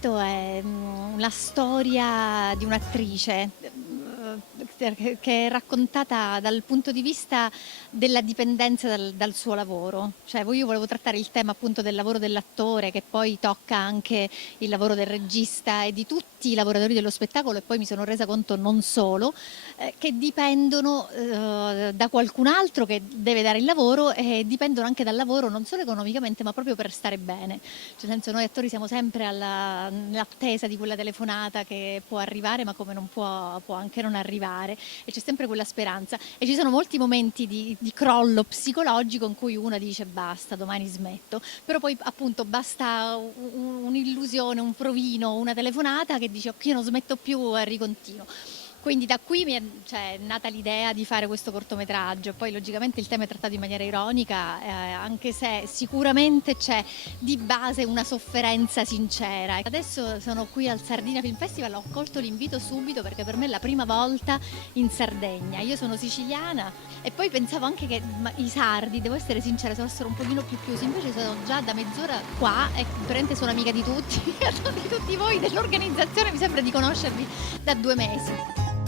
cortomettragetto è la storia di un'attrice, che è raccontata dal punto di vista della dipendenza dal suo lavoro. Cioè io volevo trattare il tema appunto del lavoro dell'attore, che poi tocca anche il lavoro del regista e di tutti i lavoratori dello spettacolo, e poi mi sono resa conto non solo, che dipendono da qualcun altro che deve dare il lavoro, e dipendono anche dal lavoro non solo economicamente ma proprio per stare bene. Cioè, nel senso, noi attori siamo sempre nell'attesa di quella telefonata che può arrivare, ma come non può anche non arrivare, e c'è sempre quella speranza. E ci sono molti momenti di crollo psicologico in cui uno dice basta, domani smetto, però poi appunto basta un'illusione, un provino, una telefonata che dice ok, io non smetto più e ricontinuo. Quindi da qui cioè, è nata l'idea di fare questo cortometraggio. Poi logicamente il tema è trattato in maniera ironica, anche se sicuramente c'è di base una sofferenza sincera. Adesso sono qui al Sardinia Film Festival, ho colto l'invito subito perché per me è la prima volta in Sardegna. Io sono siciliana e poi pensavo anche che i sardi, devo essere sincera, fossero un pochino più chiusi, invece sono già da mezz'ora qua e veramente sono amica di tutti, di tutti voi dell'organizzazione, mi sembra di conoscervi da 2 mesi.